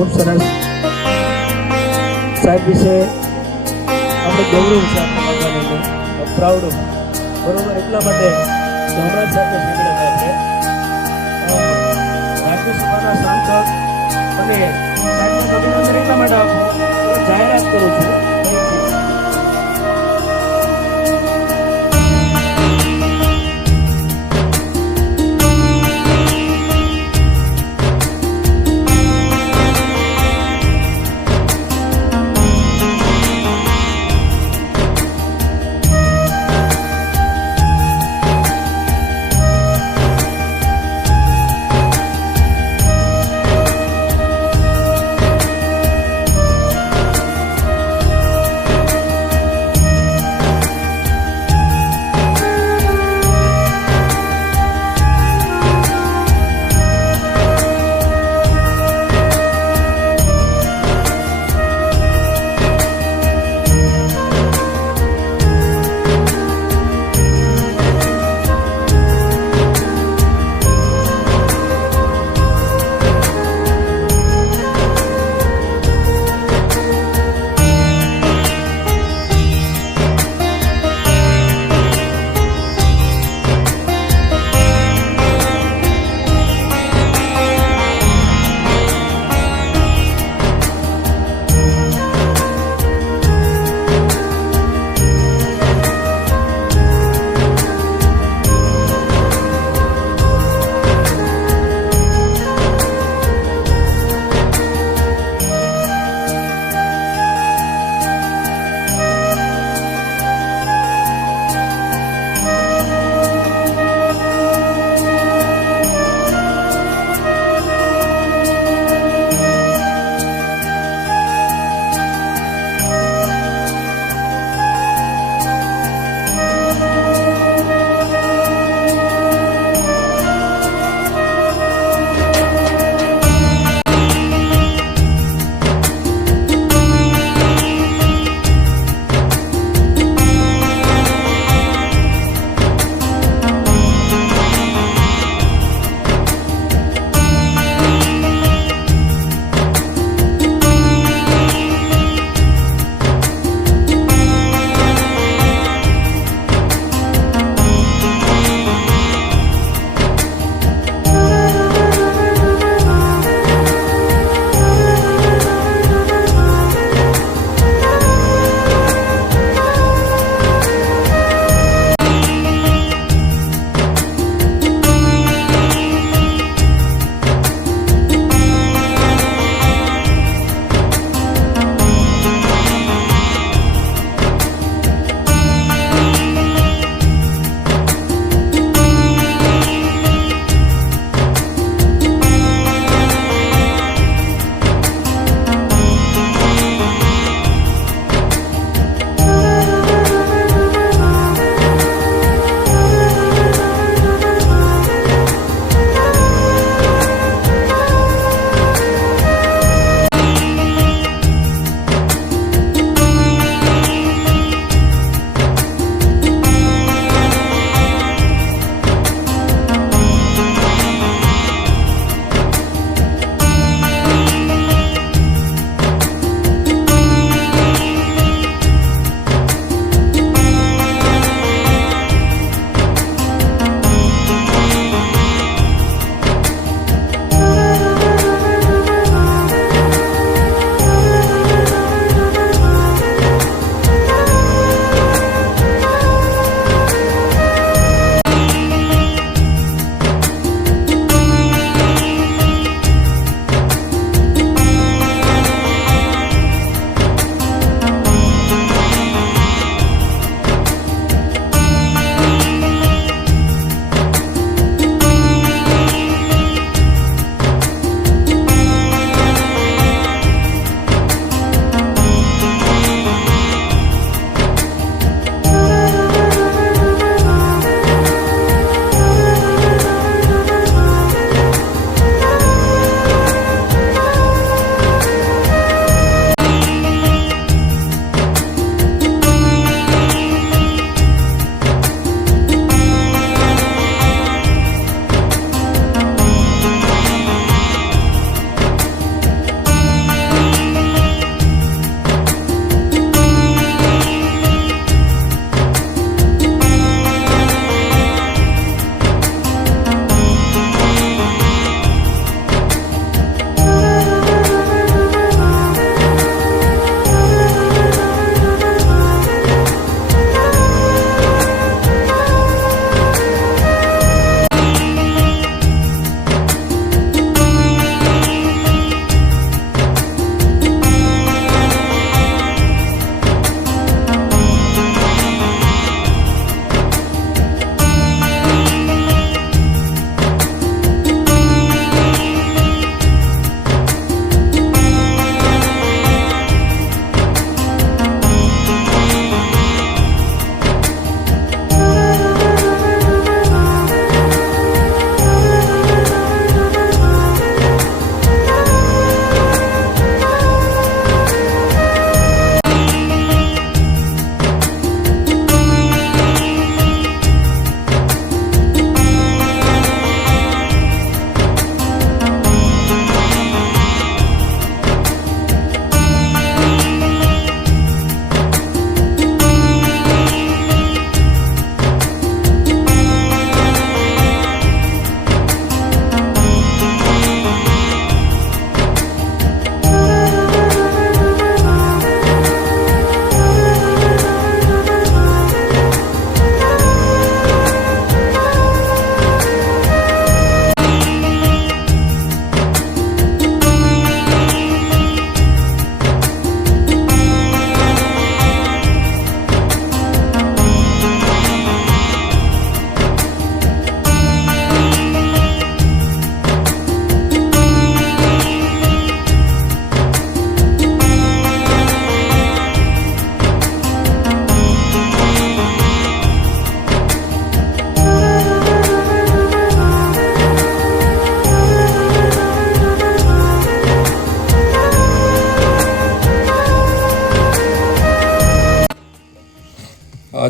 ખૂબ સરસ સાહેબ વિશે આપણે ગૌરવ છે આપણા બધાને પ્રાઉડ બરોબર એટલા માટે ધર્મરાજ સાહેબને સાંભળ્યા આપણે રાજ્યસભાના સાંસદ અને સાહેબને અભિનંદન એટલા માટે આપું જાહેરાત કરું છું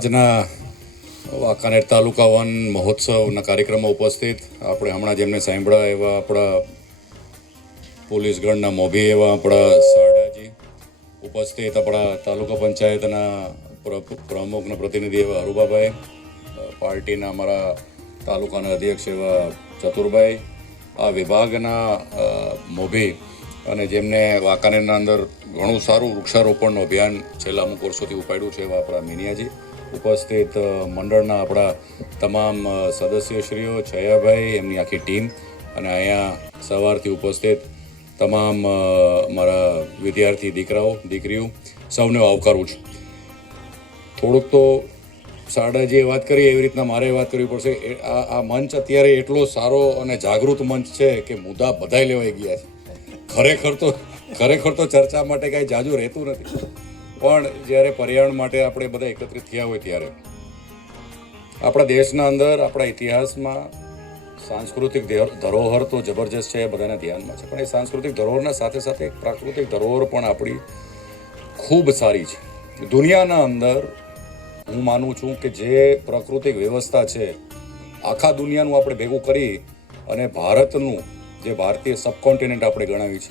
આજના વાંકાનેર તાલુકા વન મહોત્સવના કાર્યક્રમમાં ઉપસ્થિત આપણે હમણાં જેમને સાંભળ્યા એવા આપણા પોલીસગણના મોભી એવા આપણા સાડાજી ઉપસ્થિત, આપણા તાલુકા પંચાયતના પ્રમુખના પ્રતિનિધિ એવા હરુભાભાઈ, પાર્ટીના અમારા તાલુકાના અધ્યક્ષ એવા ચતુરભાઈ, આ વિભાગના મોભી અને જેમને વાંકાનેરના અંદર ઘણું સારું વૃક્ષારોપણનું અભિયાન છેલ્લા અમુક વર્ષોથી ઉપાડ્યું છે એવા આપણા મિનિયાજી ઉપસ્થિત, મંડળના આપણા તમામ સદસ્યશ્રીઓ, છયાભાઈ, એમની આખી ટીમ અને અહીંયા સવારથી ઉપસ્થિત તમામ મારા વિદ્યાર્થી દીકરાઓ દીકરીઓ સૌને આવકારું છું. થોડુંક તો સાડાજીએ વાત કરી એવી રીતના મારે વાત કરવી પડશે. આ મંચ અત્યારે એટલો સારો અને જાગૃત મંચ છે કે મુદ્દા બધાય લેવાઈ ગયા છે. ખરેખર તો ચર્ચા માટે કાંઈ જાજુ રહેતું નથી, પણ જ્યારે પર્યાવરણ માટે આપણે બધા એકત્રિત થયા હોય ત્યારે આપણા દેશના અંદર આપણા ઇતિહાસમાં સાંસ્કૃતિક ધરોહર તો જબરજસ્ત છે, એ બધાના ધ્યાનમાં છે, પણ એ સાંસ્કૃતિક ધરોહરના સાથે સાથે એક પ્રાકૃતિક ધરોહર પણ આપણી ખૂબ સારી છે. દુનિયાના અંદર હું માનું છું કે જે પ્રાકૃતિક વ્યવસ્થા છે આખા દુનિયાનું આપણે ભેગું કરી અને ભારતનું જે ભારતીય સબકોન્ટિનેન્ટ આપણે ગણાવી છે,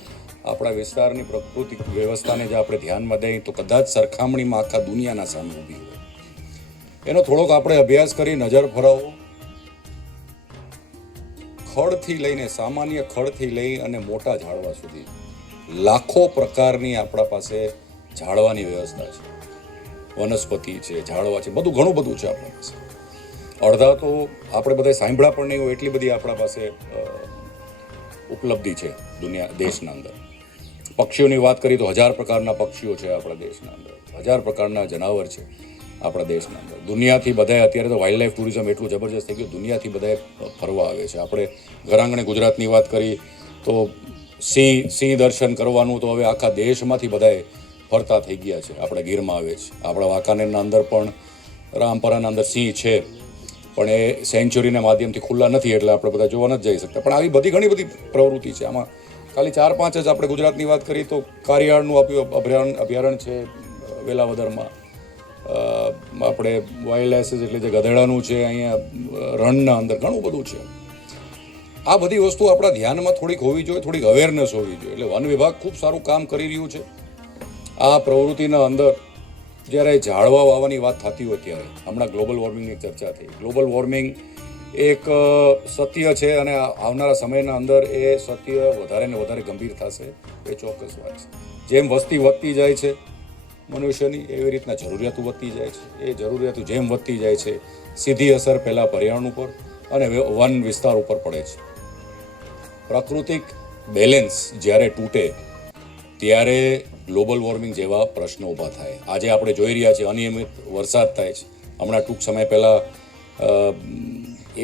આપણા વિસ્તારની પ્રાકૃતિક વ્યવસ્થાને જે આપણે ધ્યાનમાં દઈએ તો કદાચ સરખામણીમાં આખા દુનિયાના સામે ઊભી હોય. એનો થોડોક આપણે અભ્યાસ કરી નજર ફરાવો. ખડથી લઈને સામાન્ય ખડથી લઈ અને મોટા ઝાડવા સુધી લાખો પ્રકારની આપણા પાસે ઝાડવાની વ્યવસ્થા છે, વનસ્પતિ છે, ઝાડવા છે, બધું ઘણું બધું છે આપણા પાસે. અડધા તો આપણે બધા સાંભળ્યા પણ નહીં હોય એટલી બધી આપણા પાસે ઉપલબ્ધિ છે દેશના અંદર. પક્ષીઓની વાત કરીએ તો 1000 પ્રકારના પક્ષીઓ છે આપણા દેશના અંદર, 1000 પ્રકારના જનાવર છે આપણા દેશના અંદર. દુનિયાથી બધાએ અત્યારે તો વાઇલ્ડ લાઈફ ટુરિઝમ એટલું જબરજસ્ત થઈ ગયું, દુનિયાથી બધાએ ફરવા આવે છે. આપણે ઘરાંગણે ગુજરાતની વાત કરી તો સિંહ દર્શન કરવાનું તો હવે આખા દેશમાંથી બધાએ ફરતા થઈ ગયા છે. આપણે ગીરમાં આવે છે, આપણા વાંકાનેરના અંદર પણ રામપરાના અંદર સિંહ છે, પણ એ સેન્ચુરીના માધ્યમથી ખુલ્લા નથી એટલે આપણે બધા જોવા નથી જઈ શકતા. પણ આવી બધી ઘણી બધી પ્રવૃત્તિ છે. આમાં ખાલી 4-5 જ આપણે ગુજરાતની વાત કરીએ તો કારિયાળનું અભયારણ્ય છે વેલાવદરમાં, આપણે વાઇલ્ડ લાઈફ એટલે જે ગધેડાનું છે અહીંયા રણના અંદર, ઘણું બધું છે. આ બધી વસ્તુ આપણા ધ્યાનમાં થોડીક હોવી જોઈએ, થોડીક અવેરનેસ હોવી જોઈએ. એટલે વન વિભાગ ખૂબ સારું કામ કરી રહ્યું છે. આ પ્રવૃત્તિના અંદર જ્યારે ઝાડવા વાવવાની વાત થતી હોય ત્યારે હમણાં ગ્લોબલ વોર્મિંગની ચર્ચા થઈ. ગ્લોબલ વોર્મિંગ એક સત્ય છે અને આવનારા સમયના અંદર એ સત્ય વધારે ને વધારે ગંભીર થશે, એ ચોક્કસ વાત છે. જેમ વસ્તી વધતી જાય છે મનુષ્યની, એવી રીતના જરૂરિયાતો વધતી જાય છે. એ જરૂરિયાતો જેમ વધતી જાય છે સીધી અસર પહેલાં પર્યાવરણ ઉપર અને વન વિસ્તાર ઉપર પડે છે. પ્રાકૃતિક બેલેન્સ જ્યારે તૂટે ત્યારે ગ્લોબલ વોર્મિંગ જેવા પ્રશ્નો ઊભા થાય. આજે આપણે જોઈ રહ્યા છીએ અનિયમિત વરસાદ થાય છે. હમણાં ટૂંક સમય પહેલાં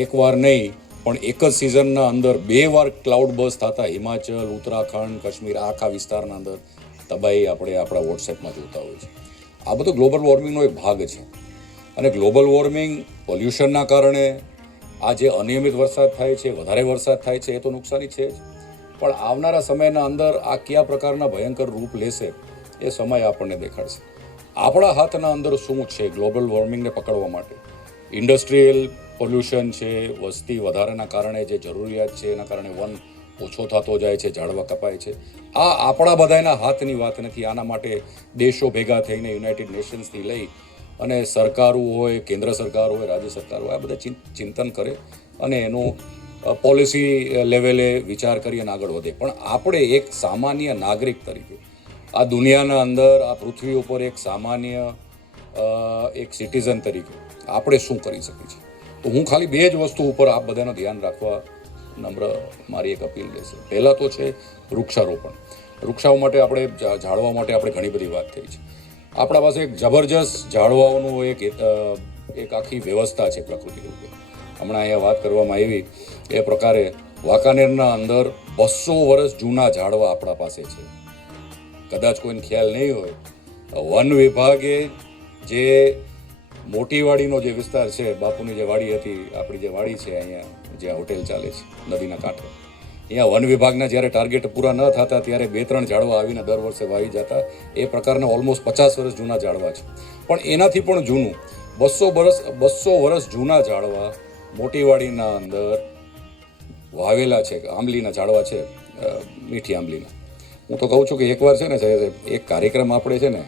એકવાર નહીં પણ એક જ સિઝનના અંદર 2 વાર ક્લાઉડ બર્સ્ટ થતા હિમાચલ, ઉત્તરાખંડ, કાશ્મીર આખા વિસ્તારના અંદર તબાહી આપણે આપણા વોટ્સએપમાં જોતા હોય છે. આ બધો ગ્લોબલ વોર્મિંગનો એક ભાગ છે. અને ગ્લોબલ વોર્મિંગ પોલ્યુશનના કારણે આ જે અનિયમિત વરસાદ થાય છે, વધારે વરસાદ થાય છે, એ તો નુકસાની છે જ, પણ આવનારા સમયના અંદર આ કયા પ્રકારના ભયંકર રૂપ લેશે એ સમય આપણને દેખાડશે. આપણા હાથના અંદર શું છે ગ્લોબલ વોર્મિંગને પકડવા માટે? ઇન્ડસ્ટ્રીયલ પોલ્યુશન છે, વસ્તી વધારાના કારણે જે જરૂરિયાત છે એના કારણે વન ઓછો થતો જાય છે, ઝાડવા કપાય છે. આ આપણા બધાના હાથની વાત નથી. આના માટે દેશો ભેગા થઈને યુનાઇટેડ નેશન્સથી લઈ અને સરકારો હોય, કેન્દ્ર સરકાર હોય, રાજ્ય સરકાર હોય, આ બધા ચિંતન કરે અને એનું પોલિસી લેવલે વિચાર કરી અને આગળ વધે. પણ આપણે એક સામાન્ય નાગરિક તરીકે આ દુનિયાના અંદર, આ પૃથ્વી ઉપર એક સામાન્ય એક સિટીઝન તરીકે આપણે શું કરી શકીએ છીએ? તો હું ખાલી 2 જ વસ્તુ ઉપર આપ બધાનું ધ્યાન રાખવા નમ્ર મારી એક અપીલ રહેશે. પહેલાં તો છે વૃક્ષારોપણ. વૃક્ષાઓ માટે આપણે ઝાડવા માટે આપણે ઘણી બધી વાત થઈ છે. આપણા પાસે એક જબરજસ્ત ઝાડવાઓનું એક આખી વ્યવસ્થા છે પ્રકૃતિ રૂપે. હમણાં અહીંયા વાત કરવામાં આવી એ પ્રકારે વાંકાનેરના અંદર 200 વર્ષ જૂના ઝાડવા આપણા પાસે છે. કદાચ કોઈને ખ્યાલ નહીં હોય, વન વિભાગે જે મોટીવાડીનો જે વિસ્તાર છે, બાપુની જે વાડી હતી, આપણી જે વાડી છે અહીંયા જ્યાં હોટેલ ચાલે છે નદીના કાંઠે, અહીંયા વન વિભાગના જ્યારે ટાર્ગેટ પૂરા ન થતા ત્યારે 2-3 ઝાડવા આવીને દર વર્ષે વાવી જતા. એ પ્રકારના ઓલમોસ્ટ 50 વર્ષ જૂના ઝાડવા છે. પણ એનાથી પણ જૂનું 200 વર્ષ જૂના ઝાડવા મોટીવાડીના અંદર વાવેલા છે, આંબલીના ઝાડવા છે, મીઠી આંબલીના. હું તો કહું છું કે એકવાર છે ને એક કાર્યક્રમ આપણે છે ને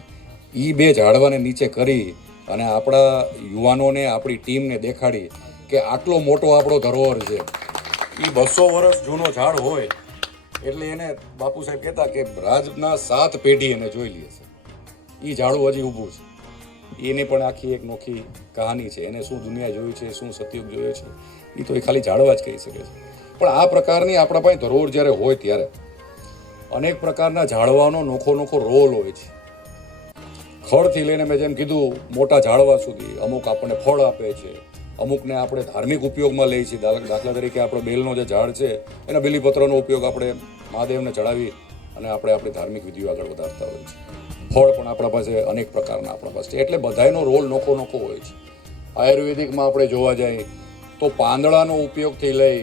એ 2 ઝાડવાને નીચે કરી અને આપણા યુવાનોને, આપણી ટીમને દેખાડી કે આટલો મોટો આપણો ધરોહર છે. એ 200 વર્ષ જૂનો ઝાડ હોય એટલે એને બાપુ સાહેબ કહેતા કે રાજના 7 પેઢી એને જોઈ લે છે. એ ઝાડું હજી ઊભું છે. એની પણ આખી એક નોખી કહાની છે. એને શું દુનિયા જોઈ છે, શું સતયુગ જોયો છે, એ તો એ ખાલી ઝાડવા જ કહી શકે છે. પણ આ પ્રકારની આપણા પાસે ધરોહર જ્યારે હોય ત્યારે અનેક પ્રકારના ઝાડવાનો નોખો રોલ હોય છે. ખડથી લઈને મેં જેમ કીધું મોટા ઝાડવા સુધી. અમુક આપણને ફળ આપે છે, અમુકને આપણે ધાર્મિક ઉપયોગમાં લઈએ છીએ. દાખલા તરીકે આપણો બેલનો જે ઝાડ છે એના બીલીપત્રનો ઉપયોગ આપણે મહાદેવને ચડાવી અને આપણે આપણી ધાર્મિક વિધિઓ આગળ વધારતા હોઈએ છીએ. ફળ પણ આપણા પાસે અનેક પ્રકારના આપણા પાસે છે. એટલે બધાયનો રોલ નોખો હોય છે. આયુર્વેદિકમાં આપણે જોવા જઈએ તો પાંદડાનો ઉપયોગથી લઈ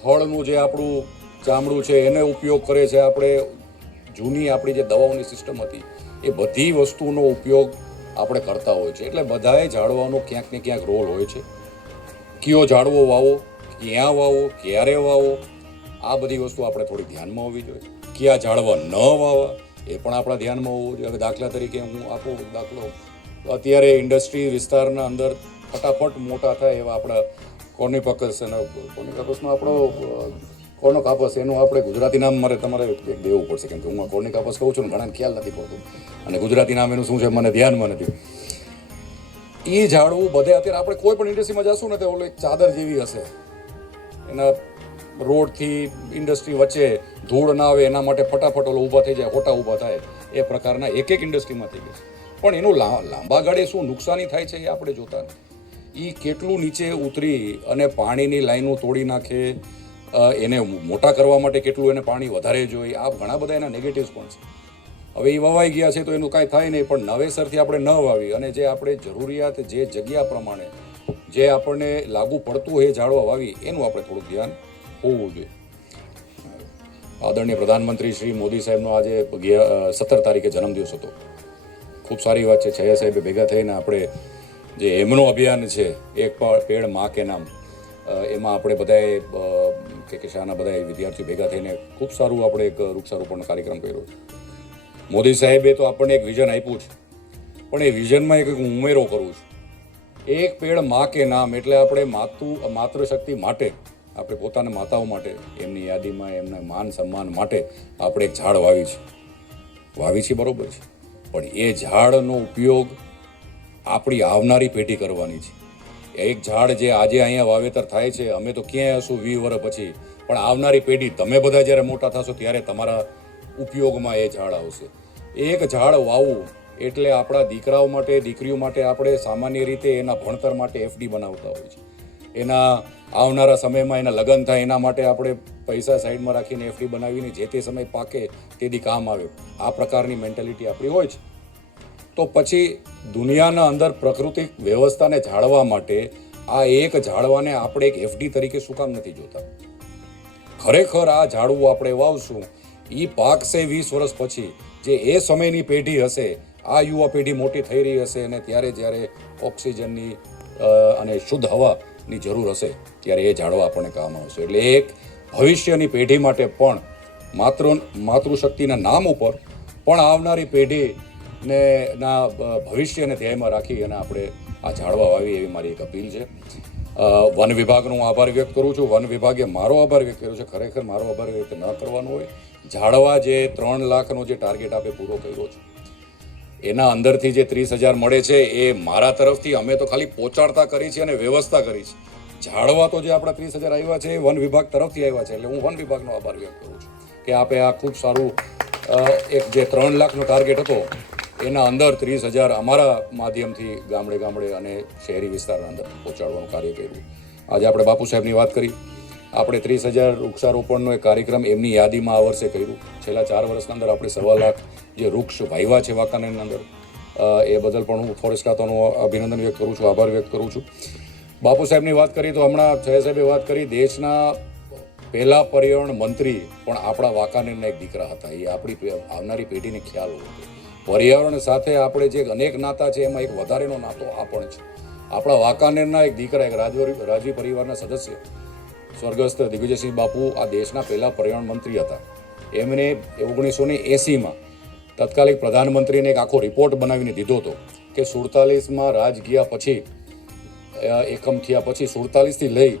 થળનું જે આપણું ચામડું છે એને ઉપયોગ કરે છે. આપણે જૂની આપણી જે દવાઓની સિસ્ટમ હતી એ બધી વસ્તુનો ઉપયોગ આપણે કરતા હોય છે. એટલે બધાએ ઝાડવાનો ક્યાંક ને ક્યાંક રોલ હોય છે. કયો ઝાડવો વાવો, ક્યાં વાવો, ક્યારે વાવો, આ બધી વસ્તુ આપણે થોડી ધ્યાનમાં હોવી જોઈએ. કયા ઝાડવા ન વાવવા એ પણ આપણા ધ્યાનમાં હોવું જોઈએ. હવે દાખલા તરીકે હું આપું દાખલો, અત્યારે ઇન્ડસ્ટ્રી વિસ્તારના અંદર ફટાફટ મોટા થાય એવા આપણા કોર્નિફકસ અને કોર્નિફકસનો આપણો કોર્નોકાપસ, એનું આપણે ગુજરાતી નામ તમારે દેવું પડશે, કેમ કે હું કોર્નિકાપસ કહું છું ને ઘણાને ખ્યાલ નથી પડતું અને ગુજરાતી નામ એનું શું છે મને ધ્યાનમાં નથી. એ ઝાડવું બધે અત્યારે આપણે કોઈ પણ ઇન્ડસ્ટ્રીમાં જશું ને તો ઓલો એક ચાદર જેવી હશે. એના રોડથી ઇન્ડસ્ટ્રી વચ્ચે ધૂળ ના આવે એના માટે ફટાફટ ઓલો ઊભા થઈ જાય, હોટા ઊભા થાય, એ પ્રકારના એક ઇન્ડસ્ટ્રીમાં થઈ ગયા છે. પણ એનું લાંબા ગાળે શું નુકસાની થાય છે એ આપણે જોતા નથી. એ કેટલું નીચે ઉતરી અને પાણીની લાઈનો તોડી નાખે, એને મોટા કરવા માટે કેટલું એને પાણી વધારે જોઈએ, આ ઘણા બધા એના નેગેટિવ્સ પણ છે. હવે એ વવાઈ ગયા છે તો એનું કાંઈ થાય નહીં, પણ નવેસરથી આપણે ન વાવી અને જે આપણે જરૂરિયાત, જે જગ્યા પ્રમાણે જે આપણને લાગુ પડતું હોય એ ઝાડવા વાવી, એનું આપણે થોડુંક ધ્યાન હોવું જોઈએ. આદરણીય પ્રધાનમંત્રી શ્રી મોદી સાહેબનો આજે 17 તારીખે જન્મદિવસ હતો. ખૂબ સારી વાત છે. છયા સાહેબે ભેગા થઈને આપણે જે એમનું અભિયાન છે એક પેડ માં કે નામ, એમાં આપણે બધાએ કે શાળાના બધા વિદ્યાર્થીઓ ભેગા થઈને ખૂબ સારું આપણે એક વૃક્ષારોપણનો કાર્યક્રમ કર્યો છે. મોદી સાહેબે તો આપણને એક વિઝન આપ્યું છે, પણ એ વિઝનમાં એક ઉમેરો કરું છું. એક પેડ માં કે નામ એટલે આપણે માતૃશક્તિ માટે, આપણે પોતાના માતાઓ માટે, એમની યાદીમાં, એમના માન સન્માન માટે આપણે એક ઝાડ વાવી છે બરોબર છે, પણ એ ઝાડનો ઉપયોગ આપણી આવનારી પેઢી કરવાની છે. એક ઝાડ જે આજે અહીંયા વાવેતર થાય છે, અમે તો ક્યાંય હશું 20 વર્ષ પછી, પણ આવનારી પેઢી, તમે બધા જ્યારે મોટા થશો ત્યારે તમારા ઉપયોગમાં એ ઝાડ આવશે. એક ઝાડ વાવવું એટલે આપણા દીકરાઓ માટે, દીકરીઓ માટે આપણે સામાન્ય રીતે એના ભણતર માટે એફડી બનાવતા હોય છે. એના આવનારા સમયમાં એના લગ્ન થાય એના માટે આપણે પૈસા સાઈડમાં રાખીને એફડી બનાવીને જે તે સમય પાકે તેથી કામ આવે, આ પ્રકારની મેન્ટાલિટી આપણી હોય છે. તો પછી દુનિયાના અંદર પ્રાકૃતિક વ્યવસ્થાને જાળવવા માટે આ એક ઝાડવાને આપણે એક એફડી તરીકે શું કામ નથી જોતા? ખરેખર આ ઝાડવું આપણે વાવશું, એ પાકશે 20 વર્ષ પછી, જે એ સમયની પેઢી હશે, આ યુવા પેઢી મોટી થઈ રહી હશે અને ત્યારે જ્યારે ઓક્સિજનની અને શુદ્ધ હવાની જરૂર હશે ત્યારે એ ઝાડવા આપણને કામ આવશે. એટલે એક ભવિષ્યની પેઢી માટે પણ માતૃશક્તિના નામ ઉપર પણ આવનારી પેઢીને ના ભવિષ્યને ધ્યાનમાં રાખી અને આપણે આ ઝાડવા વાવી એવી મારી એક અપીલ છે. વન વિભાગનો હું આભાર વ્યક્ત કરું છું. વન વિભાગે મારો આભાર વ્યક્ત કર્યો છે. ખરેખર મારો આભાર વ્યક્ત ન કરવાનો હોય. ઝાડવા જે 3 લાખનો જે ટાર્ગેટ આપણે પૂરો કર્યો છે, એના અંદરથી જે 30,000 મળે છે એ મારા તરફથી, અમે તો ખાલી પહોંચાડતા કરી છે અને વ્યવસ્થા કરી છે. ઝાડવા તો જે આપણા 30,000 આવ્યા છે એ વન વિભાગ તરફથી આવ્યા છે. એટલે હું વન વિભાગનો આભાર વ્યક્ત કરું છું કે આપે આ ખૂબ સારું એક જે 3 લાખનો ટાર્ગેટ હતો એના અંદર 30,000 અમારા માધ્યમથી ગામડે અને શહેરી વિસ્તારના અંદર પહોંચાડવાનું કાર્ય કર્યું. આજે આપણે બાપુ સાહેબની વાત કરી, આપણે 30,000 વૃક્ષારોપણનો એક કાર્યક્રમ એમની યાદીમાં આ વર્ષે કર્યું. છેલ્લા 4 વર્ષના અંદર આપણે 1.25 લાખ જે વૃક્ષ વાવ્યા છે વાંકાનેરની અંદર, એ બદલ પણ હું ફોરેસ્ટ ખાતાનું અભિનંદન વ્યક્ત કરું છું, આભાર વ્યક્ત કરું છું. બાપુ સાહેબની વાત કરી તો હમણાં છયા સાહેબે વાત કરી, દેશના પહેલા પર્યાવરણ મંત્રી પણ આપણા વાંકાનેરના એક દીકરા હતા. એ આપણી આવનારી પેઢીને ખ્યાલ હોવો જોઈએ. પર્યાવરણ સાથે આપણે જે અનેક નાતા છે એમાં એક વધારેનો નાતો આ પણ છે. આપણા વાંકાનેરના એક દીકરા, એક રાજવી પરિવારના સદસ્ય સ્વર્ગસ્થ દિગ્વિજયસિંહ બાપુ આ દેશના પહેલા પર્યાવરણ મંત્રી હતા. એમણે 1980માં તત્કાલિક પ્રધાનમંત્રીને એક આખો રિપોર્ટ બનાવીને દીધો હતો કે 47માં રાજ ગયા પછી, એકમ થયા પછી 47થી લઈ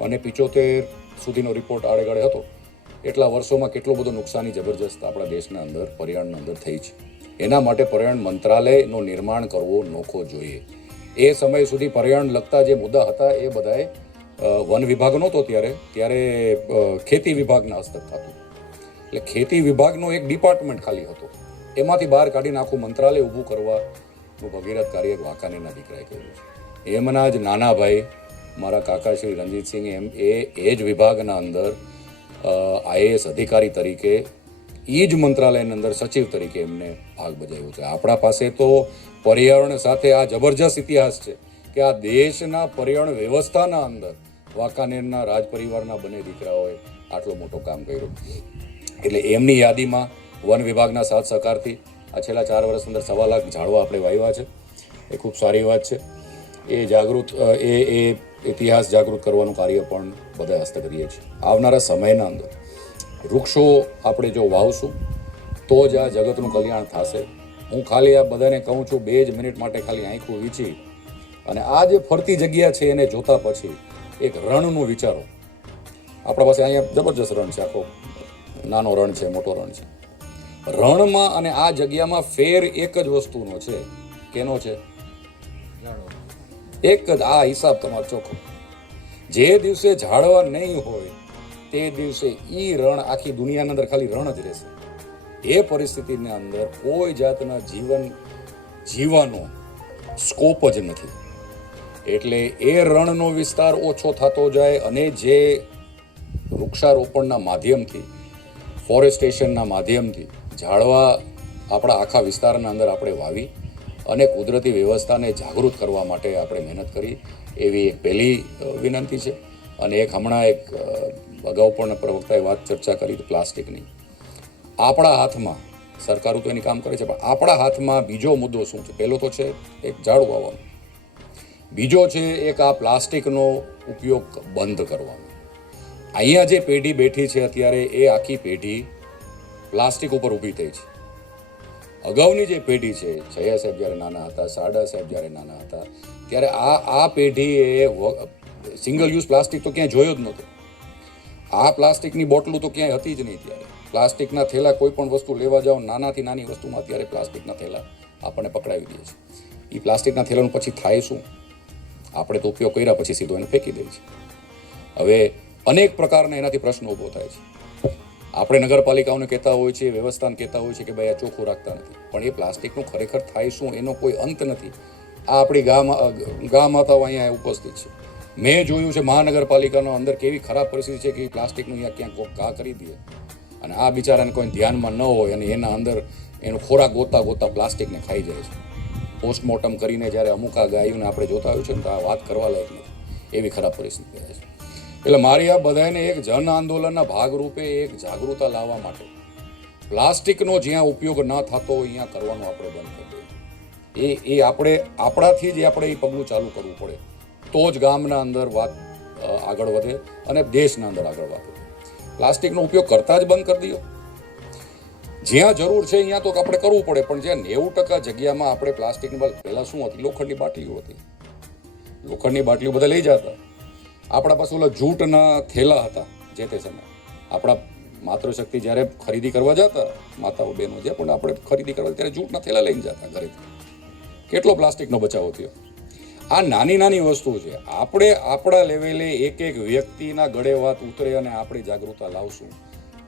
અને 75 સુધીનો રિપોર્ટ આડેગાળે હતો. એટલા વર્ષોમાં કેટલું બધું નુકસાની જબરજસ્ત આપણા દેશના અંદર પર્યાવરણના અંદર થઈ છે. એના માટે પર્યાવરણ મંત્રાલયનું નિર્માણ કરવો નોખો જોઈએ. એ સમય સુધી પર્યાવરણ લગતા જે મુદ્દા હતા એ બધાએ વન વિભાગ નહોતો ત્યારે ખેતી વિભાગના હસ્તક થતું. એટલે ખેતી વિભાગનો એક ડિપાર્ટમેન્ટ ખાલી હતો, એમાંથી બહાર કાઢીને આખું મંત્રાલય ઊભું કરવાનું ભગીરથ કાર્ય વાંકાનેરના દીકરાએ કર્યું છે. એમના જ નાના ભાઈ મારા કાકા શ્રી રણજીતસિંહ એ જ વિભાગના અંદર આઈએએસ અધિકારી તરીકે એ જ મંત્રાલયની અંદર સચિવ તરીકે એમને ભાગ ભજવ્યો છે. આપણા પાસે તો પર્યાવરણ સાથે આ જબરજસ્ત ઇતિહાસ છે કે આ દેશના પર્યાવરણ વ્યવસ્થાના અંદર વાંકાનેરના રાજ પરિવારના બંને દીકરાઓએ આટલો મોટો કામ કર્યું. એટલે એમની યાદીમાં વન વિભાગના સાથ સહકારથી આ છેલ્લા 4 વર્ષ અંદર 1.25 લાખ ઝાડવા આપણે વાવ્યા છે. એ ખૂબ સારી વાત છે. એ ઇતિહાસ જાગૃત કરવાનું કાર્ય પણ બધા હસ્તે કરીએ છીએ. આવનારા સમયના અંદર વૃક્ષો આપણે જો વાવશું તો જ આ જગતનું કલ્યાણ થશે. હું ખાલી આ બધાને કહું છું 2 જ મિનિટ માટે ખાલી આંખું વીંચી અને આ જે ફરતી જગ્યા છે એને જોતા પછી એક રણનું વિચારો. આપણા પાસે અહીંયા જબરજસ્ત રણ છે, આખો નાનો રણ છે, મોટો રણ છે. રણમાં અને આ જગ્યામાં ફેર એક જ વસ્તુનો છે. કેનો છે? એક જ. આ હિસાબ તમારો ચોખ્ખો. જે દિવસે ઝાડવા નહીં હોય તે દિવસે ઈ રણ આખી દુનિયાની અંદર ખાલી રણ જ રહેશે. એ પરિસ્થિતિની અંદર કોઈ જાતના જીવવાનો સ્કોપ જ નથી. એટલે એ રણનો વિસ્તાર ઓછો થતો જાય અને જે વૃક્ષારોપણના માધ્યમથી, ફોરેસ્ટેશનના માધ્યમથી ઝાડવા આપણા આખા વિસ્તારના અંદર આપણે વાવી અને કુદરતી વ્યવસ્થાને જાગૃત કરવા માટે આપણે મહેનત કરી, એવી એક પહેલી વિનંતી છે. અને એક હમણાં એક અગાઉ પણ પ્રવક્તાએ ચર્ચા કરી પ્લાસ્ટિકની. આપણા હાથમાં, સરકારો તો એની કામ કરે છે, પણ આપણા હાથમાં બીજો મુદ્દો શું છે? પહેલો તો છે એક ઝાડું વાવવાનું, બીજો છે એક આ પ્લાસ્ટિકનો ઉપયોગ બંધ કરવાનો. અહીંયા જે પેઢી બેઠી છે અત્યારે એ આખી પેઢી પ્લાસ્ટિક ઉપર ઊભી થઈ છે. અગાઉની જે પેઢી છે, છૈયા સાહેબ જ્યારે નાના હતા, સાડા સાહેબ જ્યારે નાના હતા, ત્યારે આ પેઢીએ સિંગલ યુઝ પ્લાસ્ટિક તો ક્યાંય જોયો જ નહોતો. આ પ્લાસ્ટિકની બોટલું તો ક્યાંય હતી જ નહીં. ત્યારે પ્લાસ્ટિકના થેલા, કોઈ પણ વસ્તુ લેવા જાઓ, નાનાથી નાની વસ્તુમાં અત્યારે પ્લાસ્ટિકના થેલા આપણને પકડાવી દે છે. એ પ્લાસ્ટિકના થેલાનું પછી થાય શું? આપણે તો ઉપયોગ કર્યા પછી સીધો એને ફેંકી દઈએ છીએ. હવે અનેક પ્રકારના એનાથી પ્રશ્નો ઊભો થાય છે. આપણે નગરપાલિકાઓને કહેતા હોય છે, વ્યવસ્થાને કહેતા હોય છે કે ભાઈ આ ચોખ્ખું રાખતા નથી, પણ એ પ્લાસ્ટિકનું ખરેખર થાય શું એનો કોઈ અંત નથી. આ આપણી ગા માતાઓ અહીંયા ઉપસ્થિત છે. મેં જોયું છે મહાનગરપાલિકાનો અંદર કેવી ખરાબ પરિસ્થિતિ છે કે એ પ્લાસ્ટિકનું અહીંયા ક્યાંક ઘા કરી દે અને આ બિચારાને કોઈ ધ્યાનમાં ન હોય અને એના અંદર એનો ખોરાક ગોતા પ્લાસ્ટિકને ખાઈ જાય છે. પોસ્ટમોર્ટમ કરીને જ્યારે અમુક આ ગાયોને આપણે જોતા હોય છે ને તો આ વાત કરવા લાયક નથી. એવી ખરાબ પરિસ્થિતિ રહે છે. એટલે મારી આ બધાને એક જન આંદોલનના ભાગરૂપે એક જાગૃતતા લાવવા માટે પ્લાસ્ટિકનો જ્યાં ઉપયોગ ન થતો હોય અહીંયા કરવાનું આપણે બંધ કરી દઈએ. એ આપણે આપણાથી જ આપણે એ પગલું ચાલુ કરવું પડે, તો જ ગામના અંદર વાત આગળ વધે અને દેશના અંદર આગળ વધે. પ્લાસ્ટિકનો ઉપયોગ કરતા જ બંધ કરી દઈએ. જ્યાં જરૂર છે અહીંયા તો આપણે કરવું પડે, પણ જ્યાં 90% જગ્યામાં આપણે પ્લાસ્ટિકની પહેલાં શું હતી? લોખંડની બાટલીઓ હતી. લોખંડની બાટલીઓ બધા લઈ જતા. આપણા પાસે ઓલા જૂટના થેલા હતા. જે તે સમયે આપણા માતૃશક્તિ જ્યારે ખરીદી કરવા જતા, માતાઓ બહેનો જે પણ આપણે ખરીદી કરવા ત્યારે જૂટના થેલા લઈને જતા ઘરેથી. કેટલો પ્લાસ્ટિકનો બચાવ થયો. આ નાની નાની વસ્તુ છે. આપણે આપણા લેવલે એક વ્યક્તિના ગળે વાત ઉતરે અને આપણે જાગૃતતા લાવશું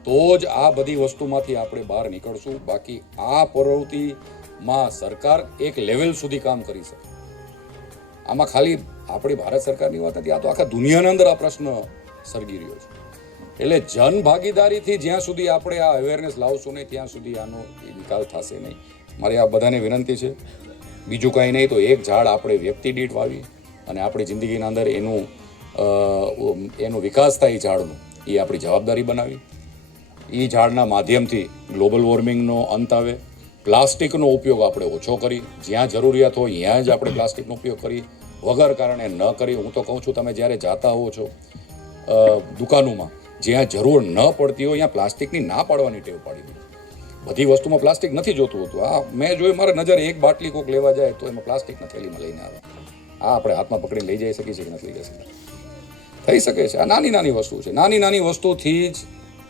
તો જ આ બધી વસ્તુમાંથી આપણે બહાર નીકળશું. બાકી આ પ્રવૃત્તિમાં સરકાર એક લેવલ સુધી કામ કરી શકે. આમાં ખાલી આપણી ભારત સરકારની વાત નથી, આ તો આખા દુનિયાના અંદર આ પ્રશ્ન સર્ગી રહ્યો છે. એટલે જન ભાગીદારીથી જ્યાં સુધી આપણે આ અવેરનેસ લાવશું નહીં ત્યાં સુધી આનો નિકાલ થશે નહીં. મારી આ બધાને વિનંતી છે, બીજું કાંઈ નહીં તો એક ઝાડ આપણે વ્યક્તિ દીઠ વાવી અને આપણી જિંદગીના અંદર એનો વિકાસ થાય એ ઝાડનો, એ આપણી જવાબદારી બનાવી. એ ઝાડના માધ્યમથી ગ્લોબલ વોર્મિંગનો અંત આવે. પ્લાસ્ટિકનો ઉપયોગ આપણે ઓછો કરી, જ્યાં જરૂરિયાત હોય ત્યાં જ આપણે પ્લાસ્ટિકનો ઉપયોગ કરી વગર કારણે ન કરી. હું તો કહું છું, તમે જ્યારે જાતા હો છો દુકાનોમાં, જ્યાં જરૂર ન પડતી હોય ત્યાં પ્લાસ્ટિકની ના પાડવાની ટેવ પાડી દીધી. બધી વસ્તુમાં પ્લાસ્ટિક નથી જોતું હતું. આ મેં જોયું, મારા નજરે એક બાટલી કોઈક લેવા જાય તો એમાં પ્લાસ્ટિકના થેલીમાં લઈને આવે. આ આપણે હાથમાં પકડીને લઈ જઈ શકીએ છીએ કે નથી લઈ જઈ શકીએ? થઈ શકે છે. આ નાની નાની વસ્તુ છે. નાની નાની વસ્તુથી જ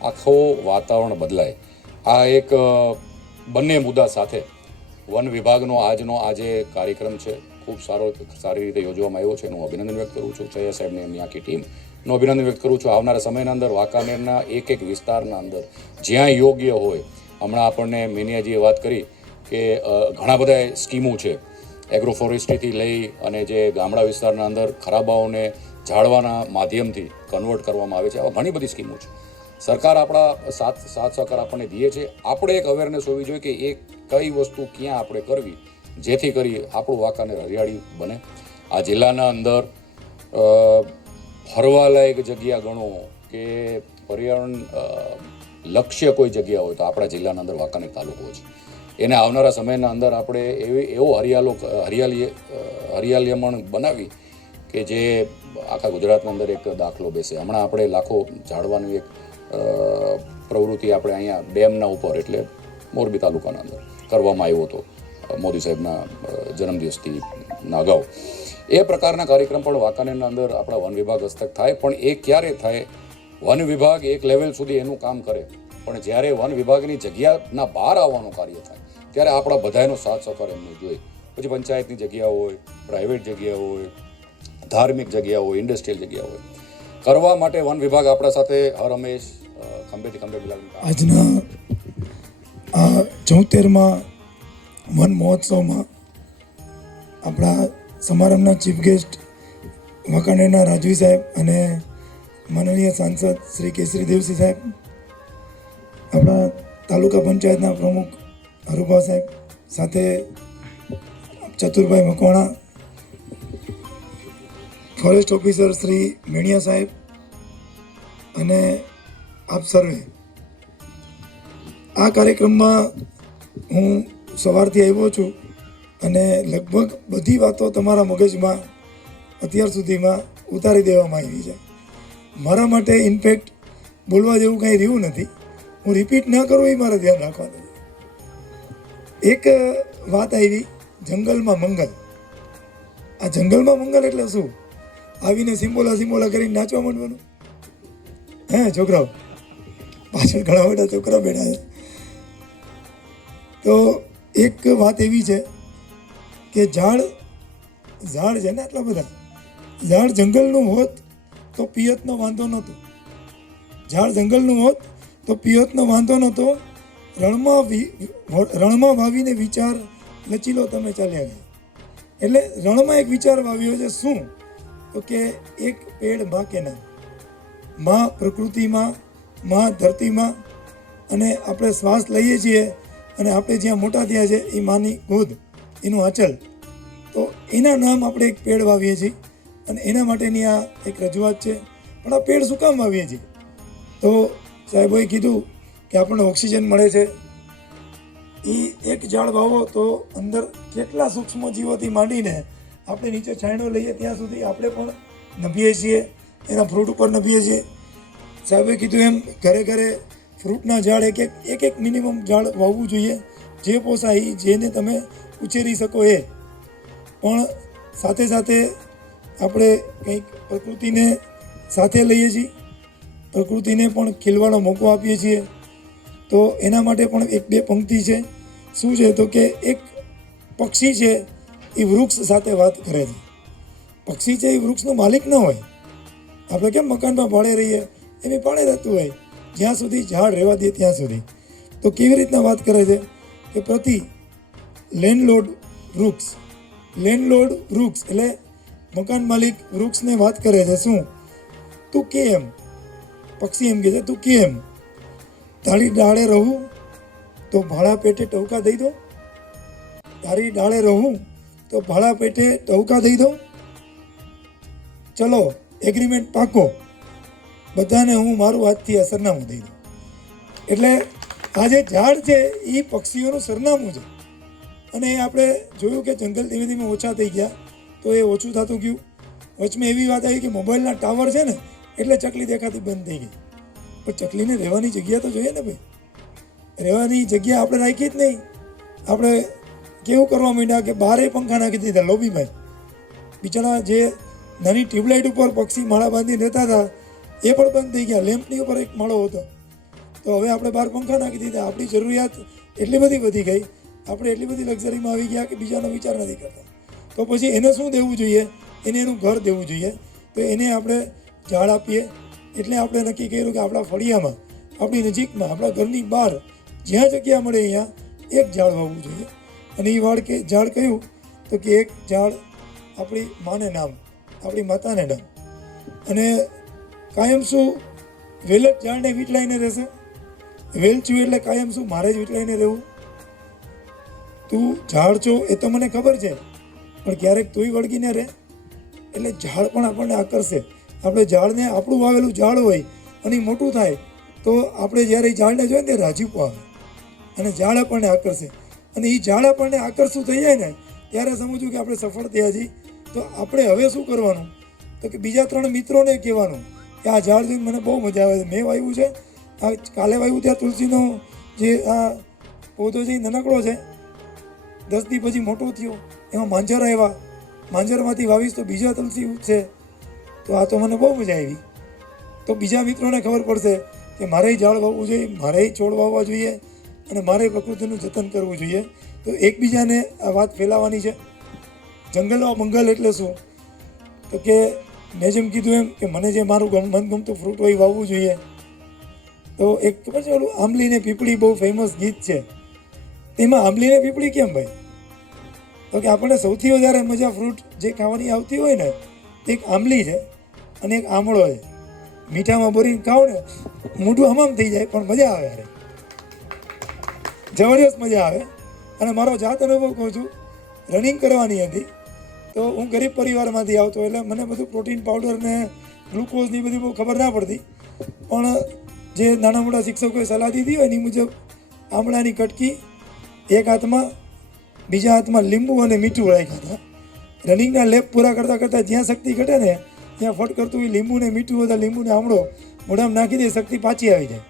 આખો વાતાવરણ બદલાય. આ એક બંને મુદ્દા સાથે વન વિભાગનો આજનો આજે કાર્યક્રમ છે, ખૂબ સારી રીતે યોજવામાં આવ્યો છે. એનું અભિનંદન વ્યક્ત કરું છું. ચૈયા સાહેબને એમની આખી ટીમનો અભિનંદન વ્યક્ત કરું છું. આવનારા સમયના અંદર વાંકાનેરના એક વિસ્તારના અંદર જ્યાં યોગ્ય હોય, હમણાં આપણને મેનિયાજીએ વાત કરી કે ઘણા બધા સ્કીમો છે, એગ્રો ફોરેસ્ટ્રીથી લઈ અને જે ગામડા વિસ્તારના અંદર ખરાબાઓને ઝાડવાના માધ્યમથી કન્વર્ટ કરવામાં આવે છે. આવા ઘણી બધી સ્કીમો છે. સરકાર આપણા સાથ સહકાર આપણને દે છે. આપણે એક અવેરનેસ હોવી જોઈએ કે એ કઈ વસ્તુ ક્યાં આપણે કરવી, જેથી કરી આપણું વાંકાનેર હરિયાળી બને. આ જિલ્લાના અંદર ફરવાલાયક જગ્યા ગણો કે પર્યાવરણ લક્ષ્ય કોઈ જગ્યા હોય તો આપણા જિલ્લાના અંદર વાંકાનેર તાલુકો છે. એને આવનારા સમયના અંદર આપણે એવો હરિયાળીયમણ બનાવી કે જે આખા ગુજરાતના અંદર એક દાખલો બેસે. હમણાં આપણે લાખો ઝાડવાની એક પ્રવૃત્તિ આપણે અહીંયા ડેમના ઉપર એટલે મોરબી તાલુકાના અંદર કરવામાં આવ્યો હતો મોદી સાહેબના જન્મદિવસથી અગાઉ. એ પ્રકારના કાર્યક્રમ પણ વાંકાનેરના અંદર આપણા વન વિભાગ હસ્તક થાય. પણ એ ક્યારે થાય? વન વિભાગ એક લેવલ સુધી એનું કામ કરે, પણ જ્યારે વન વિભાગની જગ્યાના બહાર આવવાનું કાર્ય થાય ત્યારે આપણા બધાનો સાથ સહકાર એમને જોઈએ. પછી પંચાયતની જગ્યા હોય, પ્રાઇવેટ જગ્યા હોય, ધાર્મિક જગ્યા હોય, ઇન્ડસ્ટ્રીયલ જગ્યા હોય, કરવા માટે વન વિભાગ આપણા સાથે હર હંમેશ ખંભેથી ખંભે મિલાવીને. આજના આ 74માં વન મહોત્સવમાં આપણા સમારંભના ચીફ ગેસ્ટ વાંકાનેરના રાજવી સાહેબ અને માનનીય સાંસદ શ્રી કેસરી દેવસિંહ સાહેબ, આપણા તાલુકા પંચાયતના પ્રમુખ હરુભા સાહેબ, સાથે ચતુરભાઈ મકવાણા, ફોરેસ્ટ ઓફિસર શ્રી મેણિયા સાહેબ અને આપ સર્વે. આ કાર્યક્રમમાં હું સવારથી આવ્યો છું અને લગભગ બધી વાતો તમારા મગજમાં અત્યાર સુધીમાં ઉતારી દેવામાં આવી છે. મારા માટે ઇનફેક્ટ બોલવા જેવું કંઈ રહ્યું નથી. હું રિપીટ ના કરું એ મારે ધ્યાન રાખવાનું. એક વાત આવી, જંગલમાં મંગલ. આ જંગલમાં મંગલ એટલે શું? આવીને સિમ્બોલા કરીને નાચવા માંડવાનું? હે છોકરાઓ, પાછળ ઘણા બધા છોકરા બેઠા છે. તો એક વાત એવી છે કે ઝાડ છે ને, આટલા બધા ઝાડ જંગલનું હોત તો પિયતનો વાંધો નહોતો. ઝાડ જંગલનું હોત તો પિયતનો વાંધો નહોતો. રણમાં વાવીને વિચાર લચીલો તમે ચાલ્યા ગયા. એટલે રણમાં એક વિચાર વાવ્યો છે. શું? તો કે એક પેડ માં કે ના, માં પ્રકૃતિમાં, માં ધરતીમાં, અને આપણે શ્વાસ લઈએ છીએ અને આપણે જ્યાં મોટા થયા છે એ માની ગોદ, એનું આંચલ. તો એના નામ આપણે એક પેડ વાવીએ છીએ અને એના માટેની આ એક રજૂઆત છે. પણ આ પેડ શું કામ વાવીએ છીએ? તો સાહેબોએ કીધું કે આપણને ઓક્સિજન મળે છે. એ એક ઝાડ વાવો તો અંદર કેટલા સૂક્ષ્મ જીવોથી માંડીને આપણે નીચે છાંયડો લઈએ ત્યાં સુધી આપણે પણ નભીએ છીએ, એના ફ્રૂટ ઉપર નભીએ છીએ. સાહેબે કીધું એમ ઘરે ઘરે ફ્રૂટના ઝાડ એક મિનિમમ ઝાડ વાવવું જોઈએ, જે પોસાય, જેને તમે ઉછેરી શકો એ. પણ સાથે સાથે આપણે કંઈક પ્રકૃતિને સાથે લઈએ છીએ, પ્રકૃતિને પણ ખીલવાનો મોકો આપીએ છીએ. તો એના માટે પણ એક બે પંક્તિ છે. શું છે? તો કે એક પક્ષી છે એ વૃક્ષ સાથે વાત કરે છે. પક્ષી છે એ વૃક્ષનો માલિક ન હોય. આપણે કેમ મકાનમાં ભાડે રહીએ એમ ભાડે રહેતું હોય, જ્યાં સુધી ઝાડ રહેવા દે ત્યાં સુધી. તો કેવી રીતના વાત કરે છે કે પ્રતિ લેન્ડલોડ વૃક્ષ એટલે મકાન માલિક વૃક્ષને વાત કરે છે. શું? તું કે એમ, પક્ષી એમ કહે છે, તું કે એમ તારી ડાળે રહું તો ભાડા પેટે ટવકા દઈ દઉં? તારી ડાળે રહું તો ભાડા પેટે ટવકા દઈ દઉં? ચલો એગ્રીમેન્ટ પાકો, બધાને હું મારું હાથથી આ સરનામું દઈ દઉં. એટલે આ જે ઝાડ છે એ પક્ષીઓનું સરનામું છે. અને આપણે જોયું કે જંગલ ધીમે ધીમે ઓછા થઈ ગયા. તો એ ઓછું થતું ગયું. વચમાં એવી વાત આવી કે મોબાઈલના ટાવર છે ને એટલે ચકલી દેખાતી બંધ થઈ ગઈ. પણ ચકલીને રહેવાની જગ્યા તો જોઈએ ને ભાઈ. રહેવાની જગ્યા આપણે રાખી જ નહીં. આપણે કેવું કરવા માંડ્યા કે બારે પંખા નાખી દીધા લોબીમાં. બિચારા જે નાની ટ્યુબલાઇટ ઉપર પક્ષી માળા બાંધીને રહેતા હતા એ પણ બંધ થઈ ગયા. લેમ્પની ઉપર એક માળો હતો, તો હવે આપણે બહાર પંખા નાખી દીધા. આપણી જરૂરિયાત એટલી બધી વધી ગઈ, આપણે એટલી બધી લક્ઝરીમાં આવી ગયા કે બીજાનો વિચાર નથી કરતા. તો પછી એને શું દેવું જોઈએ? એને એનું ઘર દેવું જોઈએ. તો એને આપણે ઝાડ આપીએ. એટલે આપણે નક્કી કર્યું કે આપણા ફળિયામાં, આપણી નજીકમાં, આપણા ઘરની બહાર જ્યાં જગ્યા મળે અહીંયા એક ઝાડ વાવવું જોઈએ. અને એ ઝાડ કયું? તો કે એક ઝાડ આપણી માને નામ, આપણી માતાને નામ. અને કાયમ શું વેલ જ ઝાડને વીંટળાઈને રહેશે? વેલ છું એટલે કાયમ શું મારે જ વીંટળાઈને રહેવું? તું ઝાડ છો એ તો મને ખબર છે, પણ ક્યારેક તુંય વળગીને રહે. એટલે ઝાડ પણ આપણને આકર્ષે. આપણે ઝાડને, આપણું વાવેલું ઝાડ હોય અને એ મોટું થાય તો આપણે જ્યારે એ ઝાડને જોઈએ ને રાજીપો આવે અને ઝાડ આપણને આકર્ષે. અને એ ઝાડ આપણને આકર્ષવું થઈ જાય ને ત્યારે સમજવું કે આપણે સફળ થયા છીએ. તો આપણે હવે શું કરવાનું? તો કે બીજા 3 મિત્રોને કહેવાનું કે આ ઝાડ જોઈને મને બહુ મજા આવે છે, મેં વાવ્યું છે. આ કાલે વાવ્યું ત્યાં તુલસીનો જે આ પૌધો છે એ નાનકડો છે, 10 દી પછી મોટો થયો, એમાં માંજર આવ્યા, માંજરમાંથી વાવીશ તો બીજા તુલસી ઉગશે. તો આ તો મને બહુ મજા આવી. તો બીજા મિત્રોને ખબર પડશે કે મારે ઝાડ વાવવું જોઈએ, મારે છોડ વાવવા જોઈએ અને મારે પ્રકૃતિનું જતન કરવું જોઈએ. તો એકબીજાને આ વાત ફેલાવવાની છે. જંગલમાં મંગલ એટલે શું? તો કે મેં જેમ કીધું એમ કે મને જે મારું મનગમતું ફ્રૂટ હોય વાવવું જોઈએ. તો એક ખબર છે ઓલું આંબલી ને પીપળી બહુ ફેમસ ગીત છે, તેમાં આંબલી ને પીપળી કેમ ભાઈ? તો કે આપણને સૌથી વધારે મજા ફ્રૂટ જે ખાવાની આવતી હોય ને એક આંબલી છે અને એક આમળો છે. મીઠામાં બોરીને ખાઓ ને મોઢું હમામ થઈ જાય, પણ મજા આવે, અરે જબરદસ્ત મજા આવે. અને મારો જાત અનુભવ કહું છું, રનિંગ કરવાની હતી તો હું ગરીબ પરિવારમાંથી આવતો, એટલે મને બધું પ્રોટીન પાવડર ને ગ્લુકોઝની બધી બહુ ખબર ના પડતી. પણ જે નાના મોટા શિક્ષકોએ સલાહ દીધી હોય એની મુજબ આમળાની કટકી એક હાથમાં, બીજા હાથમાં લીંબુ અને મીઠું રાખ્યા હતા. રનિંગના લેપ પૂરા કરતાં કરતાં જ્યાં શક્તિ ઘટે ને ત્યાં ફટ કરતું એ લીંબુ ને મીઠું હતા, લીંબુ ને આમળો મોઢામાં નાખી દે, શક્તિ પાછી આવી જાય.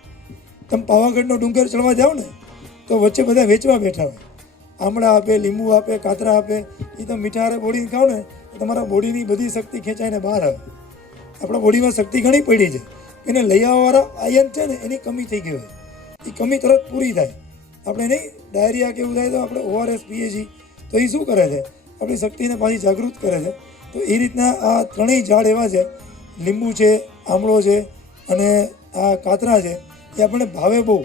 તમે પાવાગઢનો ડુંગર ચડવા જાઓ ને તો વચ્ચે બધા વેચવા બેઠા હોય, આમળા આપે, લીંબુ આપે, કાતરા આપે. એ તમે મીઠા હારે બોડીને ખાઓ ને તો તમારા બોડીની બધી શક્તિ ખેંચાઈને બહાર આવે. આપણા બોડીમાં શક્તિ ઘણી પડી છે, એને લઈ આવવાવાળા આયન છે ને એની કમી થઈ ગઈ હોય, એ કમી તરત પૂરી થાય. આપણે નહીં ડાયરિયા કે એવું થાય તો આપણે ORS પીએ છીએ, તો એ શું કરે છે? આપણી શક્તિને પાછી જાગૃત કરે છે. તો એ રીતના આ 3ય ઝાડ એવા છે, લીંબુ છે, આમળો છે અને આ કાતરા છે, એ આપણને ભાવે બહુ,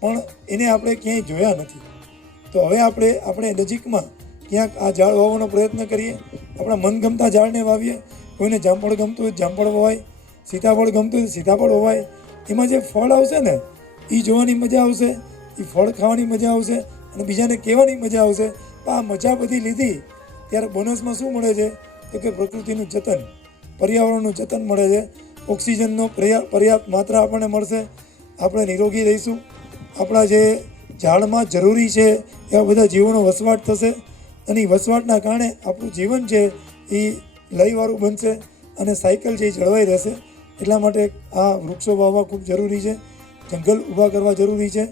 પણ એને આપણે ક્યાંય જોયા નથી. તો હવે આપણે નજીકમાં ક્યાંક આ ઝાડ વાવવાનો પ્રયત્ન કરીએ. આપણા મનગમતા ઝાડને વાવીએ. કોઈને જામફળ ગમતું હોય જામફળ વવાય, સીતાફળ ગમતું હોય સીતાફળ વવાય. એમાં જે ફળ આવશે ને એ જોવાની મજા આવશે, એ ફળ ખાવાની મજા આવશે અને બીજાને કહેવાની મજા આવશે. આ મજા બધી લીધી ત્યારે બોનસમાં શું મળે છે? તો કે પ્રકૃતિનું જતન, પર્યાવરણનું જતન મળે છે. ઓક્સિજનનો પર્યાપ્ત માત્રા આપણને મળશે, આપણે નિરોગી રહીશું. આપણા જે ઝાડમાં જરૂરી છે એવા બધા જીવોનો વસવાટ થશે અને એ વસવાટના કારણે આપણું જીવન છે એ લયવાળું બનશે અને સાયકલ છે એ જળવાઈ રહેશે. એટલા માટે આ વૃક્ષો વાવવા ખૂબ જરૂરી છે, જંગલ ઊભા કરવા જરૂરી છે.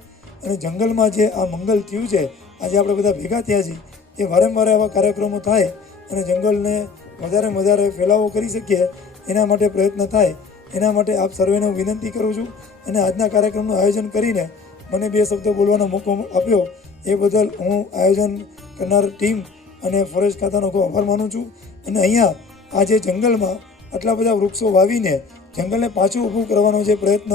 અને જંગલમાં જે આ મંગલ થયું છે, આજે આપણે બધા ભેગા થયા છીએ, એ વારંવાર આવા કાર્યક્રમો થાય અને જંગલને વધારે ફેલાવો કરી શકીએ એના માટે પ્રયત્ન થાય. એના માટે આપ સર્વેને હું વિનંતી કરું છું. અને આજના કાર્યક્રમનું આયોજન કરીને મને 2 શબ્દ બોલવાનો મોકો આપ્યો એ બદલ હું આયોજન કરનાર ટીમ અને ફોરેસ્ટ ખાતાનો ખૂબ આભાર માનું છું. અને અહીંયા આ જે જંગલમાં આટલા બધા વૃક્ષો વાવીને જંગલને પાછું ઊભું કરવાનો જે પ્રયત્ન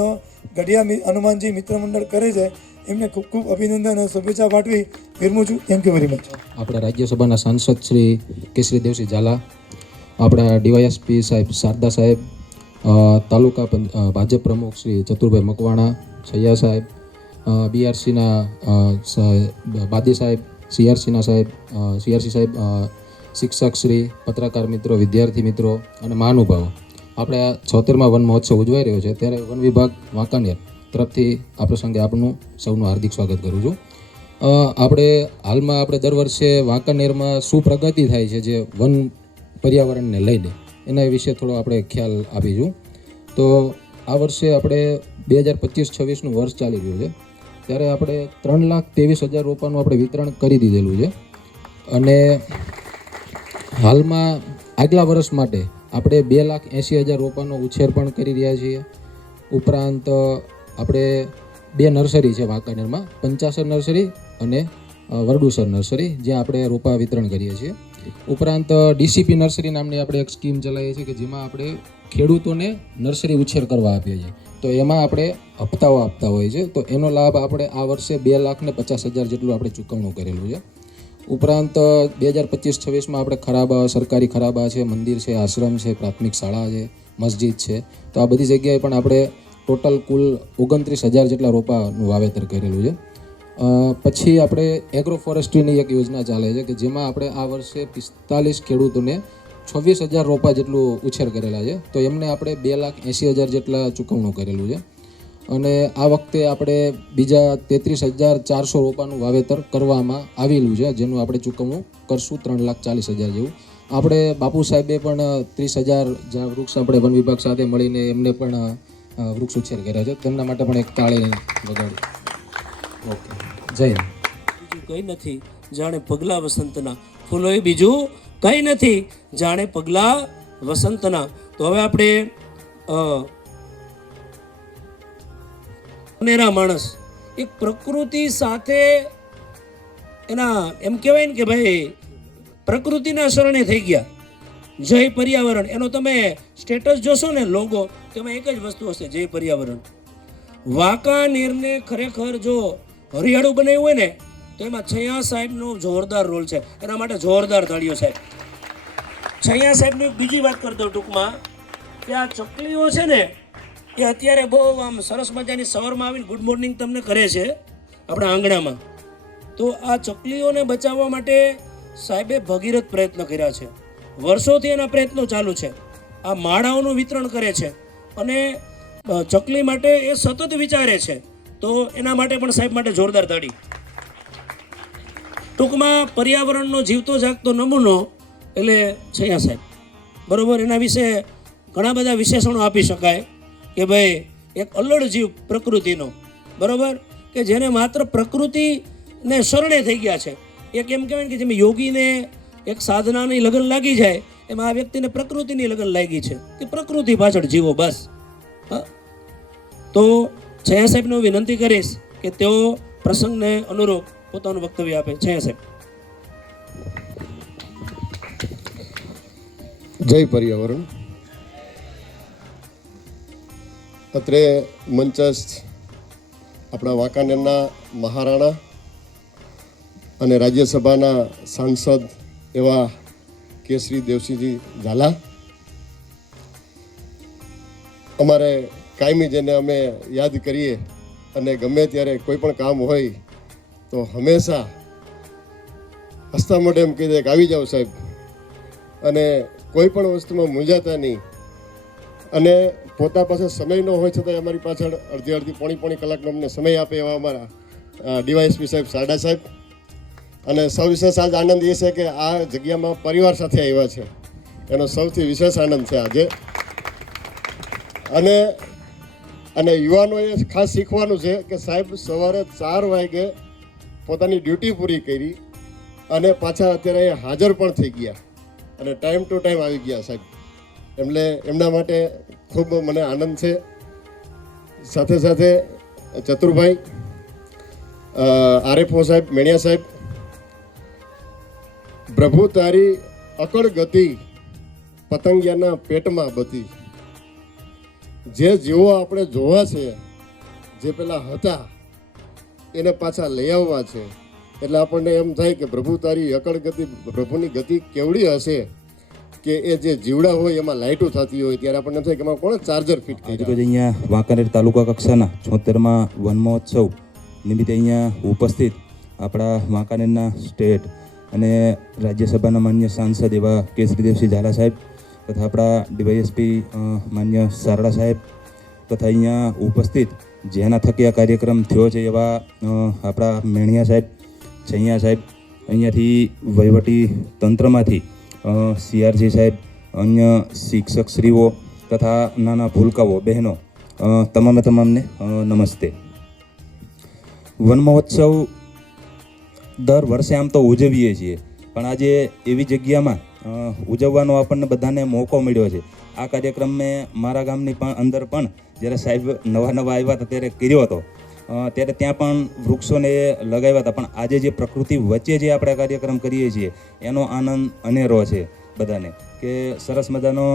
ગઢિયા હનુમાનજી મિત્ર મંડળ કરે છે એમને ખૂબ ખૂબ અભિનંદન અને શુભેચ્છા પાઠવી વિરમું છું. Thank you very much. આપણા રાજ્યસભાના સાંસદ શ્રી કેસરી દેવસિંહ ઝાલા, આપણા ડીવાયએસપી સાહેબ શારદા સાહેબ, તાલુકા ભાજપ પ્રમુખ શ્રી ચતુરભાઈ મકવાણા, સૈયા સાહેબ, BRCના બાદી સાહેબ, CRC સાહેબ, શિક્ષક શ્રી, પત્રકાર મિત્રો, વિદ્યાર્થી મિત્રો અને મહાનુભાવો, આપણે આ 76મા વન મહોત્સવ ઉજવાઈ રહ્યો છે ત્યારે વન વિભાગ વાંકાનેર તરફથી આ પ્રસંગે આપનું સૌનું હાર્દિક સ્વાગત કરું છું. આપણે હાલમાં દર વર્ષે વાંકાનેરમાં શું પ્રગતિ થાય છે જે વન પર્યાવરણને લઈને એના વિશે થોડો આપણે ખ્યાલ આપીશું. તો આ વર્ષે આપણે 2025-26નું વર્ષ ચાલી રહ્યું છે, ત્યારે આપણે 3,23,000 રોપાનું આપણે વિતરણ કરી દીધેલું છે. અને હાલમાં આગલા વર્ષ માટે આપણે 2,80,000 રોપાનો ઉછેર પણ કરી રહ્યા છીએ. ઉપરાંત આપણે 2 નર્સરી છે વાંકાનેરમાં, પંચાસર નર્સરી અને વરડુસર નર્સરી, જ્યાં આપણે રોપા વિતરણ કરીએ છીએ. ઉપરાંત ડીસીપી નર્સરી નામની આપણે એક સ્કીમ ચલાવીએ છીએ કે જેમાં આપણે ખેડૂતોને નર્સરી ઉછેર કરવા આપીએ છીએ. તો એમાં આપણે હપ્તાઓ આપતા હોય છે, તો એનો લાભ આપણે આ વર્ષે 2,50,000 જેટલું આપણે ચૂકવણું કરેલું છે. ઉપરાંત 2025-26માં આપણે ખરાબા, સરકારી ખરાબા છે, મંદિર છે, આશ્રમ છે, પ્રાથમિક શાળા છે, મસ્જિદ છે, તો આ બધી જગ્યાએ પણ આપણે ટોટલ કુલ 29,000 જેટલા રોપાનું વાવેતર કરેલું છે. પછી આપણે એગ્રો ફોરેસ્ટ્રીની એક યોજના ચાલે છે કે જેમાં આપણે આ વર્ષે 45 ખેડૂતોને 26,000 રોપા જેટલું ઉછેર કરેલા છે. તો એમને આપણે 2,80,000 જેટલા ચૂકવણું કરેલું છે. અને આ વખતે આપણે બીજા 33,400 રોપાનું વાવેતર કરવામાં આવેલું છે, જેનું આપણે ચૂકવણું કરશું 3,40,000 જેવું. આપણે બાપુ સાહેબે પણ 30,000 વૃક્ષ આપણે વન વિભાગ સાથે મળીને એમને પણ વૃક્ષ ઉછેર કર્યા છે. તેમના માટે પણ એક તાળી વગાડી. ઓકે, જય હિન્દ. બીજું કંઈ નથી જાણે પગલા વસંતના, ફૂલોય બીજું કંઈ નથી જાણે પગલા વસંતના. તો હવે આપણે અનેરા માણસ એક પ્રકૃતિ સાથે એના એમ કહેવાય ને કે ભાઈ પ્રકૃતિના શરણે થઈ ગયા. જય પર્યાવરણ એનો તમે સ્ટેટસ જોશો ને, લોગો, તેમાં એક જ વસ્તુ હશે, જય પર્યાવરણ. વાંકાનેરને ખરેખર જો હરિયાળું બનાવ્યું હોય ને તો એમાં છૈયા સાહેબનો જોરદાર રોલ છે. એના માટે જોરદાર તાળીઓ સાહેબ. છૈયા સાહેબની એક બીજી વાત કરી દઉં ટૂંકમાં, કે આ ચકલીઓ છે ને એ અત્યારે બહુ આમ સરસ મજાની સવારમાં આવીને ગુડ મોર્નિંગ તમને કરે છે આપણા આંગણામાં. તો આ ચકલીઓને બચાવવા માટે સાહેબે ભગીરથ પ્રયત્ન કર્યા છે. વર્ષોથી એના પ્રયત્નો ચાલુ છે. આ માળાઓનું વિતરણ કરે છે અને ચકલી માટે એ સતત વિચારે છે. તો એના માટે પણ સાહેબ માટે જોરદાર તાળી. ટૂંકમાં પર્યાવરણનો જીવતો જાગતો નમૂનો એટલે છૈયા સાહેબ, બરાબર. એના વિશે ઘણા બધા વિશેષણો આપી શકાય કે ભાઈ એક અલ્લડ જીવ પ્રકૃતિનો, બરાબર, કે જેને માત્ર પ્રકૃતિને શરણે થઈ ગયા છે. એક એમ કહેવાય કે જેમ યોગીને એક સાધનાની લગન લાગી જાય એમાં આ વ્યક્તિને પ્રકૃતિની લગન લાગી છે કે પ્રકૃતિ પાછળ જીવો બસ. હા, તો છૈયા સાહેબને હું વિનંતી કરીશ કે તેઓ પ્રસંગને અનુરૂપ પોતાનું વક્તવ્ય આપે. છૈયા સાહેબ. જય પર્યાવરણ. અત્રે મંચસ્થ આપણા વાંકાનેરના મહારાણા અને રાજ્યસભાના સાંસદ એવા કેસરી દેવસિંહજી ઝાલા, અમારે કાયમી જેને અમે યાદ કરીએ અને ગમે ત્યારે કોઈ પણ કામ હોય તો હંમેશા હસતા મોઢે એમ કહી દે કે આવી જાઓ સાહેબ, અને કોઈ પણ વસ્તુમાં મૂંઝાતા નહીં. અને પોતા પાસે સમય ન હોય છતાં અમારી પાછળ અડધી પોણી કલાકનો અમને સમય આપે એવા અમારા ડીવાયએસપી સાહેબ, સાડા સાહેબ. અને સૌ વિશેષ આજ આનંદ એ છે કે આ જગ્યામાં પરિવાર સાથે આવ્યા છે, એનો સૌથી વિશેષ આનંદ છે આજે. અને યુવાનોએ ખાસ શીખવાનું છે કે સાહેબ સવારે 4 વાગે પોતાની ડ્યુટી પૂરી કરી અને પાછા અત્યારે અહીંયા હાજર પણ થઈ ગયા અને ટાઈમ ટુ ટાઈમ આવી ગયા સાહેબ. એટલે એમના માટે ખૂબ મને આનંદ છે. સાથે સાથે ચતુરભાઈ, આરએફઓ સાહેબ, મેણિયા સાહેબ, પ્રભુ તારી અકળ ગતિ પતંગિયાના પેટમાં બધી. જે જીવો આપણે જોવા છે, જે પેલા હતા એને પાછા લઈ આવવા છે, એટલે આપણને એમ થાય કે પ્રભુ તારી અકળ ગતિ, પ્રભુની ગતિ કેવડી હશે કે એ જે જીવડા હોય એમાં લાઇટો થતી હોય ત્યારે આપણને એમ થાય કે એમાં કોણ ચાર્જર ફિટ કર્યું. આજે અહીંયા વાંકાનેર તાલુકા કક્ષાના 76મા વન મહોત્સવ નિમિત્તે અહીંયા ઉપસ્થિત આપણા વાંકાનેરના સ્ટેટ અને રાજ્યસભાના માન્ય સાંસદ એવા કેસરીદેવસિંહ ઝાલા સાહેબ તથા આપણા ડીવાયએસપી માન્ય સારડા સાહેબ તથા અહીંયા ઉપસ્થિત જેના થકી આ કાર્યક્રમ થયો છે એવા આપણા મેણિયા સાહેબ, છૈયા સાહેબ, અહીંયાથી વહીવટી તંત્રમાંથી CRG સાહેબ, અન્ય શિક્ષકશ્રીઓ તથા નાના ભૂલકાઓ બહેનો, તમામને નમસ્તે. વન મહોત્સવ દર વર્ષે આમ તો ઉજવીએ છીએ, પણ આજે એવી જગ્યામાં ઉજવવાનો આપણને બધાને મોકો મળ્યો છે. આ કાર્યક્રમ મેં મારા ગામની પણ અંદર પણ જ્યારે સાહેબ નવા આવ્યા હતા ત્યારે કર્યો હતો, ત્યારે ત્યાં પણ વૃક્ષોને લગાવ્યા હતા. પણ આજે જે પ્રકૃતિ વચ્ચે જે આપણે કાર્યક્રમ કરીએ છીએ એનો આનંદ અનેરો છે બધાને, કે સરસ મજાનો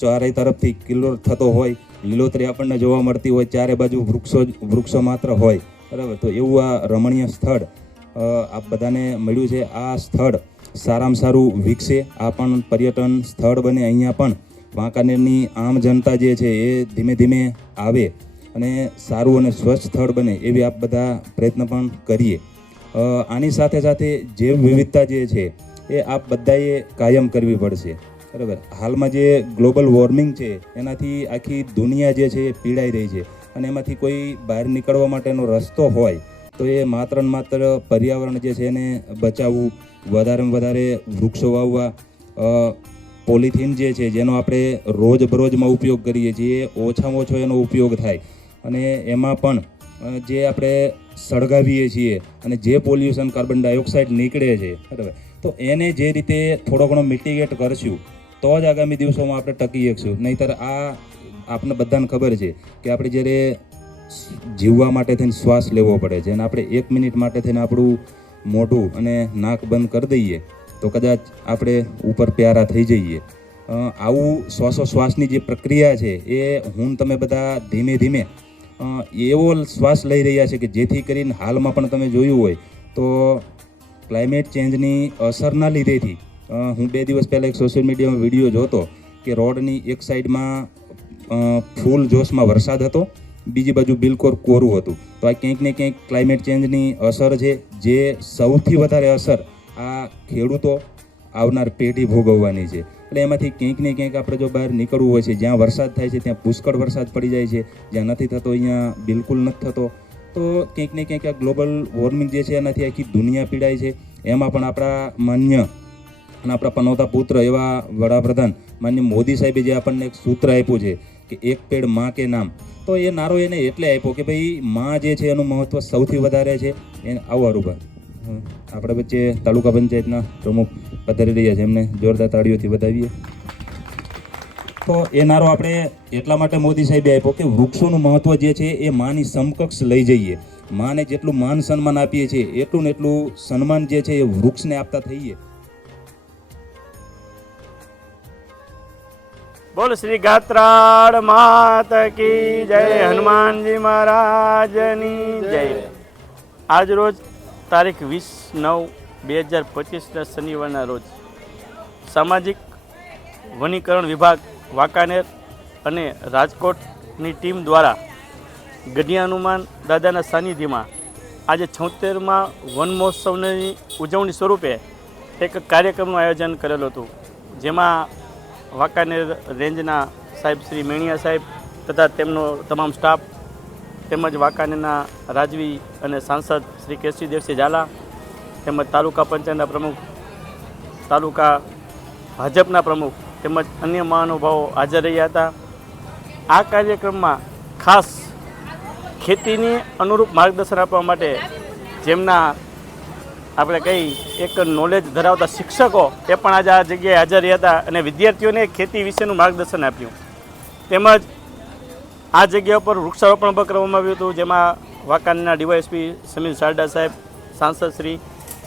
ચારે તરફથી કિલ્લોર થતો હોય, લીલોતરી આપણને જોવા મળતી હોય, ચારે બાજુ વૃક્ષો માત્ર હોય, બરાબર. તો એવું આ રમણીય સ્થળ આપ બધાને મળ્યું છે. આ સ્થળ સારામાં સારું વિકસે, આ પણ પર્યટન સ્થળ બને. અહીંયા પણ વાંકાનેરની આમ જનતા જે છે એ ધીમે ધીમે આવે અને સારું અને સ્વચ્છ સ્થળ બને એવી આપ બધા પ્રયત્ન પણ કરીએ. આની સાથે સાથે જૈવ વિવિધતા જે છે એ આપ બધાએ કાયમ કરવી પડશે, બરાબર. હાલમાં જે ગ્લોબલ વોર્મિંગ છે એનાથી આખી દુનિયા જે છે એ પીડાઈ રહી છે, અને એમાંથી કોઈ બહાર નીકળવા માટેનો રસ્તો હોય તો એ માત્ર ને માત્ર પર્યાવરણ જે છે એને બચાવવું, વધારેમાં વધારે વૃક્ષો વાવવા, પોલિથીન જે છે જેનો આપણે રોજબરોજમાં ઉપયોગ કરીએ છીએ ઓછામાં ઓછો એનો ઉપયોગ થાય, અને એમાં પણ જે આપણે સળગાવીએ છીએ અને જે પોલ્યુશન કાર્બન ડાયોક્સાઇડ નીકળે છે, બરાબર, તો એને જે રીતે થોડો ઘણો મિટિગેટ કરશું તો જ આગામી દિવસોમાં આપણે ટકી શકશું. નહીંતર આ આપને બધાને ખબર છે કે આપણે જ્યારે જીવવા માટે થઈને શ્વાસ લેવો પડે છે અને આપણે 1 મિનિટ માટે થઈને આપણું મોઢું અને નાક બંધ કરી દઈએ તો કદાચ આપણે ઉપર પ્યારા થઈ જઈએ. આવું શ્વાસોશ્વાસની જે પ્રક્રિયા છે એ તમે બધા ધીમે ધીમે એવો શ્વાસ લઈ રહ્યા છે કે જેથી કરીને હાલમાં પણ તમે જોયું હોય તો ક્લાઇમેટ ચેન્જની અસરના લીધેથી હું 2 દિવસ પહેલાં એક સોશિયલ મીડિયામાં વિડીયો જોતો કે રોડની એક સાઈડમાં ફૂલ જોશમાં વરસાદ હતો, બીજી બાજુ બિલકુલ કોરું હતું. તો આ ક્યાંક ને ક્યાંક ક્લાઇમેટ ચેન્જની અસર છે, જે સૌથી વધારે અસર આ ખેડૂતો આવનાર પેઢી ભોગવવાની છે. એટલે એમાંથી ક્યાંક ને ક્યાંક આપણે જો બહાર નીકળવું હોય છે, જ્યાં વરસાદ થાય છે ત્યાં પુષ્કળ વરસાદ પડી જાય છે, જ્યાં નથી થતો અહીંયા બિલકુલ નથી થતો, તો ક્યાંક ને ક્યાંક આ ગ્લોબલ વોર્મિંગ જે છે એનાથી આખી દુનિયા પીડાય છે. એમાં પણ આપણા માન્ય અને આપણા પનોતા પુત્ર એવા વડાપ્રધાન માન્ય મોદી સાહેબે જે આપણને એક સૂત્ર આપ્યું છે કે એક પેડ માં કે નામ, તો એ નારો એને એટલે આપ્યો કે ભાઈ માં જે છે એનું મહત્ત્વ સૌથી વધારે છે. એને આવો રૂબા આપણા વચ્ચે તાલુકા પંચાયતના પ્રમુખ પધારી રહ્યા છે, એમને જોરદાર તાળીઓથી વધાવીએ. તો એ નારો આપણે એટલા માટે મોદી સાહેબે આપ્યો કે વૃક્ષોનું મહત્ત્વ જે છે એ માની સમકક્ષ લઈ જઈએ. માને જેટલું માન સન્માન આપીએ છીએ એટલું ને એટલું સન્માન જે છે એ વૃક્ષને આપતા થઈએ. બોલ શ્રી ગાત્રાળ માત કી જય, હનુમાનજી મહારાજની જય. આજ રોજ તારીખ 20/9/2025 શનિવારના રોજ સામાજિક વનીકરણ વિભાગ વાંકાનેર અને રાજકોટની ટીમ દ્વારા ગઢિયા હનુમાન દાદાના સાનિધ્યમાં આજે 76મા વન મહોત્સવની ઉજવણી સ્વરૂપે એક કાર્યક્રમનું આયોજન કરેલું હતું, જેમાં વાંકાનેર રેન્જના સાહેબ શ્રી મેણિયા સાહેબ તથા તેમનો તમામ સ્ટાફ, તેમજ વાંકાનેરના રાજવી અને સાંસદ શ્રી કેસરી દેવસિંહ ઝાલા, તેમજ તાલુકા પંચાયતના પ્રમુખ, તાલુકા ભાજપના પ્રમુખ તેમજ અન્ય મહાનુભાવો હાજર રહ્યા હતા. આ કાર્યક્રમમાં ખાસ ખેતીની અનુરૂપ માર્ગદર્શન આપવા માટે જેમના આપણે કહી એક નોલેજ ધરાવતા શિક્ષકો એ પણ આજે આ જગ્યાએ હાજર રહ્યા હતા અને વિદ્યાર્થીઓને ખેતી વિશેનું માર્ગદર્શન આપ્યું. તેમજ આ જગ્યા ઉપર વૃક્ષારોપણ પણ કરવામાં આવ્યું હતું, જેમાં વાંકાનેરના ડીવાયએસપી સમીર સારડા સાહેબ, સાંસદશ્રી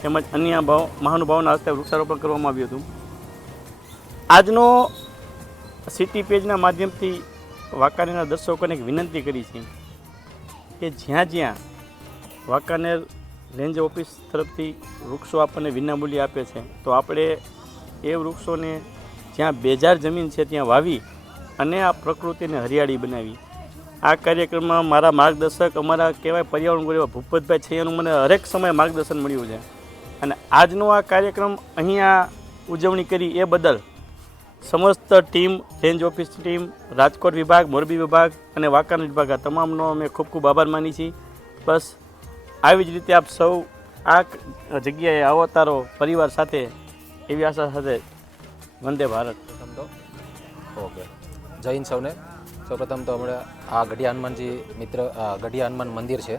તેમજ અન્ય મહાનુભાવોના હસ્તે વૃક્ષારોપણ કરવામાં આવ્યું હતું. આજનો સિટી પેજના માધ્યમથી વાંકાનેરના દર્શકોને એક વિનંતી કરી છે કે જ્યાં જ્યાં વાંકાનેર રેન્જ ઓફિસ તરફથી વૃક્ષો આપણને વિનામૂલ્યે આપે છે, તો આપણે એ વૃક્ષોને જ્યાં બેજાર જમીન છે ત્યાં વાવી અને આ પ્રકૃતિને હરિયાળી બનાવી. આ કાર્યક્રમમાં મારા માર્ગદર્શક અમારા કહેવાય પર્યાવરણ ગુરુ એવા ભૂપતભાઈ છે, એનું મને હરેક સમયે માર્ગદર્શન મળ્યું છે. અને આજનો આ કાર્યક્રમ અહીંયા ઉજવણી કરી એ બદલ સમસ્ત team, range office team, Rajkot વિભાગ, મોરબી વિભાગ અને વાંકાનેર વિભાગ, આ તમામનો અમે ખૂબ ખૂબ આભાર માની છીએ. બસ આવી જ રીતે આપ સૌ આ જગ્યાએ અવતારો પરિવાર સાથે એવી આશા સાથે વંદે ભારત. પ્રથમ તો ઓકે, જય હિન્દ સૌને. સૌપ્રથમ તો હમણાં આ ગઢિયા હનુમાનજી મિત્ર ગઢિયા હનુમાન મંદિર છે.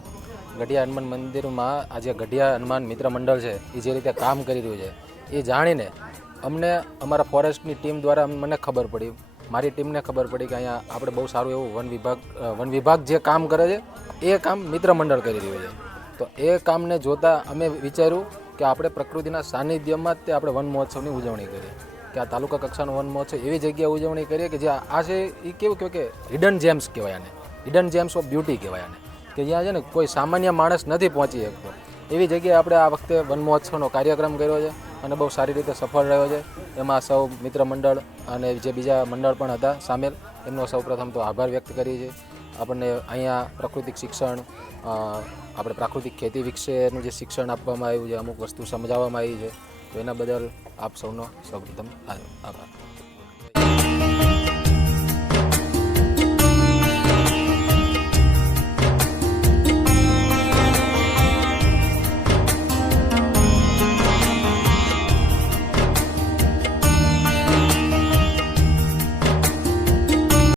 ગઢિયા હનુમાન મંદિરમાં આજે ગઢિયા હનુમાન મિત્ર મંડળ છે એ જે રીતે કામ કરી રહ્યું છે એ જાણીને અમને અમારા ફોરેસ્ટની ટીમ દ્વારા મને ખબર પડી, મારી ટીમને ખબર પડી કે અહીંયા આપણે બહુ સારું એવું વન વિભાગ જે કામ કરે છે એ કામ મિત્ર મંડળ કરી રહ્યું છે. તો એ કામને જોતાં અમે વિચાર્યું કે આપણે પ્રકૃતિના સાનિધ્યમાં જ તે આપણે વન મહોત્સવની ઉજવણી કરીએ, કે આ તાલુકા કક્ષાનો વન મહોત્સવ એવી જગ્યાએ ઉજવણી કરીએ કે જ્યાં આ છે એ કેવું કહેવાય કે હિડન જેમ્સ કહેવાય આને, હિડન જેમ્સ ઓફ બ્યુટી કહેવાય આને, કે જ્યાં છે ને કોઈ સામાન્ય માણસ નથી પહોંચી શકતો એવી જગ્યાએ આપણે આ વખતે વન મહોત્સવનો કાર્યક્રમ કર્યો છે અને બહુ સારી રીતે સફળ રહ્યો છે. એમાં સૌ મિત્ર મંડળ અને જે બીજા મંડળ પણ હતા સામેલ, એમનો સૌ પ્રથમ તો આભાર વ્યક્ત કરીએ છીએ. આપણને અહીંયા પ્રાકૃતિક શિક્ષણ, આપણે પ્રાકૃતિક ખેતી વિશેનું જે શિક્ષણ આપવામાં આવ્યું છે, અમુક વસ્તુ સમજાવવામાં આવી છે, તો એના બદલ આપ સૌનો સૌપ્રથમ આભાર.